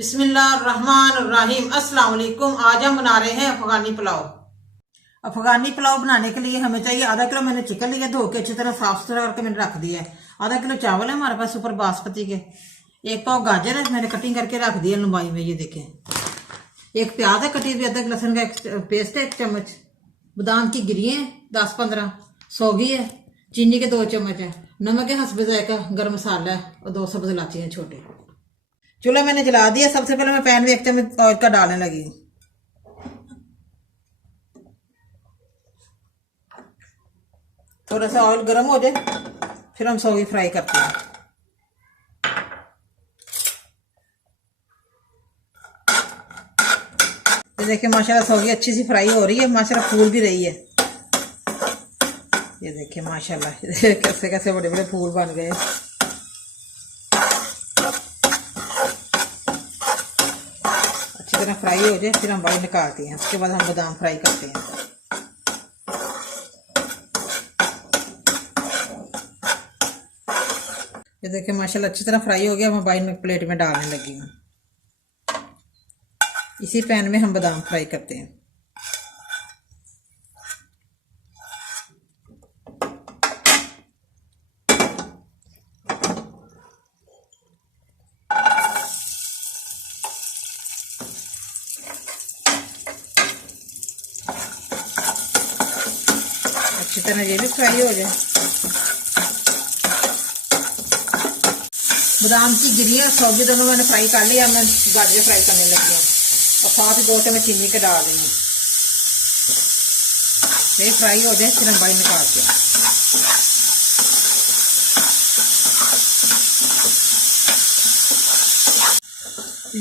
बिस्मिल्लाहिर्रहमानिर्रहीम। अस्सलाम वालेकुम। आज हम बना रहे हैं अफगानी पुलाव। अफगानी पुलाव बनाने के लिए हमें चाहिए आधा किलो। मैंने चिकन लिया, धो के अच्छी तरह साफ सुथरा करके मैंने रख दिया है। आधा किलो चावल है हमारे पास ऊपर बासमती के। एक पाव गाजर है, मैंने कटिंग करके रख दिया लंबाई में, ये देखें। एक प्याज है कटी हुई, अदरक लहसुन का एक पेस्ट है 1 चम्मच। बादाम की गिरियाँ हैं 10-15, सौगी है, चीनी के 2 चम्मच है, नमक है हस्बे जायका, गर्म मसाला है और 2 सब्ज इलायची हैं छोटे। चूल्हा मैंने जला दिया। सबसे पहले मैं पैन में 1 चम्मच ऑयल का डालने लगी हूँ। थोड़ा सा ऑयल गर्म हो जाए फिर हम सौगी फ्राई करते हैं। ये देखिए माशाल्लाह सौगी अच्छी सी फ्राई हो रही है, माशाल्लाह फूल भी रही है। ये देखिए माशाल्लाह कैसे कैसे बड़े बड़े फूल बन गए। फ्राई हो जाए फिर हम बाहर निकालते हैं। उसके बाद हम बादाम फ्राई करते हैं। ये देखिए माशाल्लाह अच्छी तरह फ्राई हो गया। मैं बाहर में प्लेट में डालने लगी हूँ। इसी पैन में हम बादाम फ्राई करते हैं। अच्छी तरह ये भी फ्राई हो जाए। बादाम की गिरियाँ सौगी दोनों मैंने फ्राई कर लिया। मैं गाजर फ्राई करने लगी हूँ और साथ ही 2 चम्मच चीनी के डाल रही हूँ। ये फ्राई हो जाए फिर हम बाहर निकालते हैं।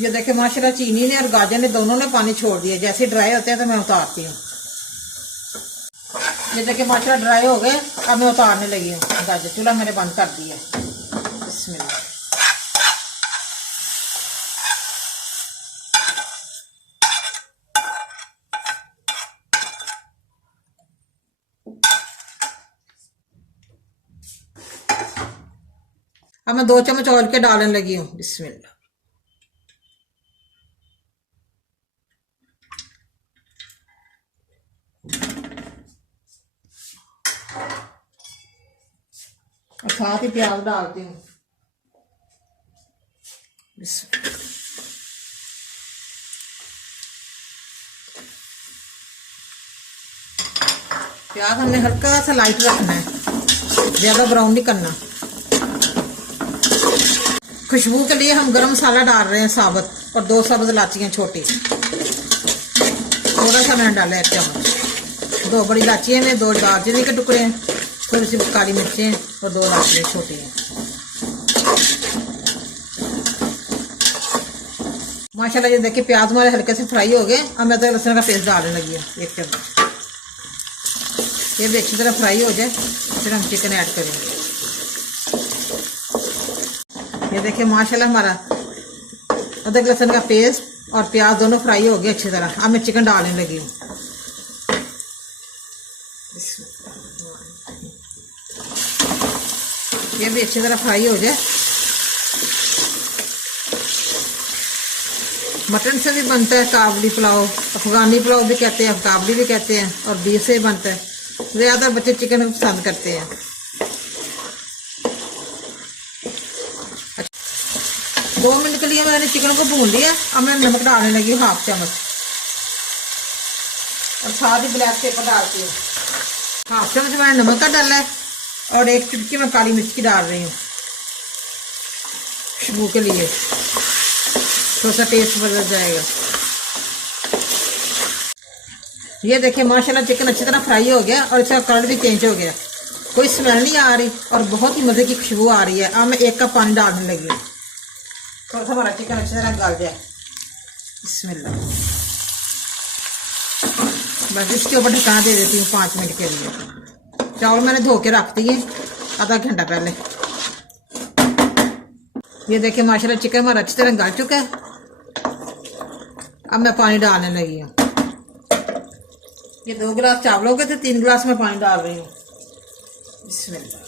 ये देखिए माशाल्लाह चीनी ने और गाजर ने दोनों ने पानी छोड़ दिया। जैसे ड्राई होते हैं तो मैं उतारती हूँ। ये देखिए माशाल्लाह ड्राई हो गए। अब मैं उतारने लगी हूँ गाजर। चूल्हा मैंने बंद कर दिया। बिस्मिल्लाह। अब मैं 2 चम्मच ऑयल के डालने लगी हूँ। बिस्मिल्लाह। और साथ ही प्याज डालती हूँ। प्याज हमने हल्का सा लाइट रखना है, ज्यादा ब्राउन नहीं करना। खुशबू के लिए हम गरम मसाला डाल रहे हैं साबुत और 2 सब्ज इलायचियाँ छोटी। थोड़ा सा मैंने डाला 1 चम्मच। 2 बड़ी इलायचियाँ में 2 दालचीनी के टुकड़े हैं, थोड़ी सी काली मिर्चें और 2 इलायचियाँ छोटी हैं। माशाल्लाह ये देखिए प्याज हमारे हल्के से फ्राई हो गए। अब मैं तो लहसुन का पेस्ट डालने लगी हूँ 1 चम्मच। ये भी अच्छी तरह फ्राई हो जाए फिर हम चिकन ऐड करेंगे। ये देखिए माशाल्लाह हमारा अदरक लहसुन का पेस्ट और प्याज दोनों फ्राई हो गए अच्छी तरह। अब मैं चिकन डालने लगी हूँ। ये भी अच्छी तरह फ्राई हो जाए। मटन से भी बनता है काबली पुलाव, अफगानी पुलाव भी कहते हैं, काबली भी कहते हैं, और बीफ से भी बनता है। ज़्यादा बच्चे चिकन पसंद करते हैं। 2 मिनट के लिए मैंने चिकन को भून लिया। अब मैं नमक डालने लगी हूँ 1/2 चम्मच और साथ ही ब्लैक पेपर डालती हूँ। 1/2 चम्मच मैंने नमक का डाला है और 1 चुटकी मैं काली मिर्च की डाल रही हूँ खुशबू के लिए, थोड़ा सा टेस्ट बदल जाएगा। ये देखिए माशाल्लाह चिकन अच्छी तरह फ्राई हो गया और इसका कलर भी चेंज हो गया। कोई स्मेल नहीं आ रही और बहुत ही मज़े की खुशबू आ रही है। अब मैं 1 कप पानी डालने लगी हूँ। थोड़ा सा हमारा चिकन अच्छी तरह गल जाए। बिस्मिल्लाह। बस इसके ऊपर ढक्कन दे देती हूँ 5 मिनट के लिए। चावल मैंने धो के रख दिए आधा घंटा पहले। ये देखिए माशाल्लाह चिकन हमारा अच्छी तरह गल चुका है। अब मैं पानी डालने लगी हूँ। ये 2 गिलास चावलों के थे, 3 गिलास में पानी डाल रही हूँ। बिस्मिल्लाह।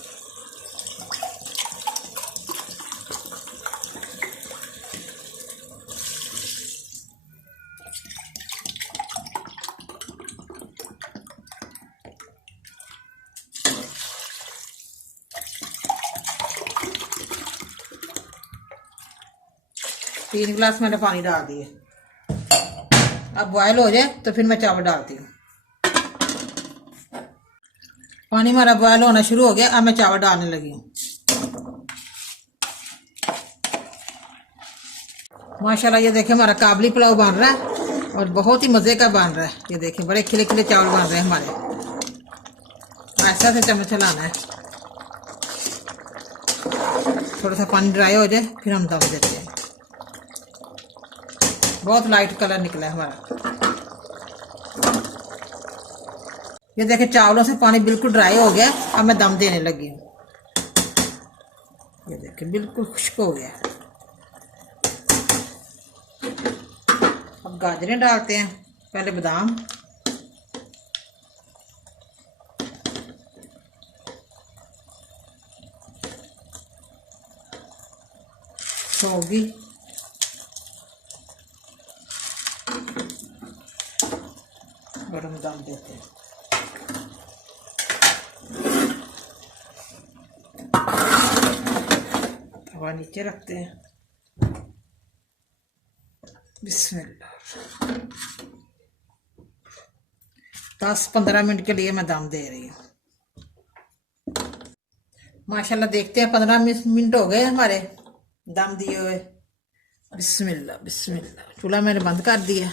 3 गिलास मैंने पानी डाल दिए। अब बॉयल हो जाए तो फिर मैं चावल डालती हूँ। पानी हमारा बॉयल होना शुरू हो गया। अब मैं चावल डालने लगी हूँ। माशाल्लाह ये देखिए हमारा काबली पुलाव बन रहा है और बहुत ही मज़े का बन रहा है। ये देखिए बड़े खिले खिले चावल बन रहे हैं हमारे। ऐसा से चम्मच चलाना है, थोड़ा सा पानी ड्राई हो जाए फिर हम दम देते हैं। बहुत लाइट कलर निकला है हमारा। ये देखिए चावलों से पानी बिल्कुल ड्राई हो गया। अब मैं दम देने लगी हूँ। ये देखिए बिल्कुल खुश्क हो गया। अब गाजरें डालते हैं, पहले बादाम, सौगी, और हम दम देते हैं। तवा नीचे रखते हैं। बिस्मिल्लाह। 10-15 मिनट के लिए मैं दम दे रही हूँ। माशाल्लाह देखते हैं 15 मिनट हो गए हमारे दम दिए हुए। बिस्मिल्लाह बिस्मिल्लाह। चूल्हा मैंने बंद कर दिया।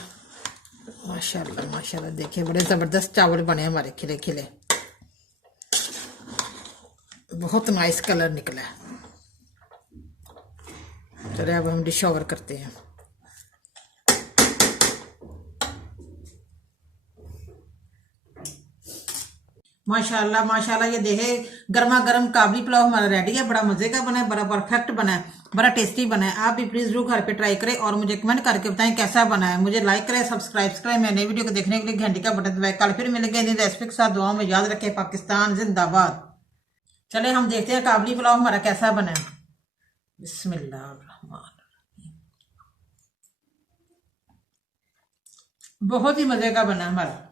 माशाल्लाह माशाल्लाह देखिए बड़े ज़बरदस्त चावल बने हमारे, खिले खिले, बहुत नाइस कलर निकला है। चलिए अब हम डिश ओवर करते हैं। माशाल्लाह माशाल्लाह ये देखे गर्मा गर्म काबली पुलाव हमारा रेडी है। बड़ा मजे का बना है, बड़ा परफेक्ट बना है, बड़ा टेस्टी बना है। आप भी प्लीज जरूर घर पे ट्राई करें और मुझे कमेंट करके बताएं कैसा बना है। मुझे लाइक करें, सब्सक्राइब करें। मैं नई वीडियो को देखने के लिए घंटी का बटन दबाएं। कल फिर मिलेंगे नई रेसिपी के साथ। दुआओं में याद रखें। पाकिस्तान जिंदाबाद। चले हम देखते हैं काबली पुलाव हमारा कैसा बना है। बिस्मिल्लाह। बहुत ही मजे का बना है हमारा,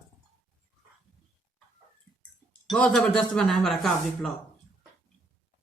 बहुत जबरदस्त बना है हमारा काबली पुलाव।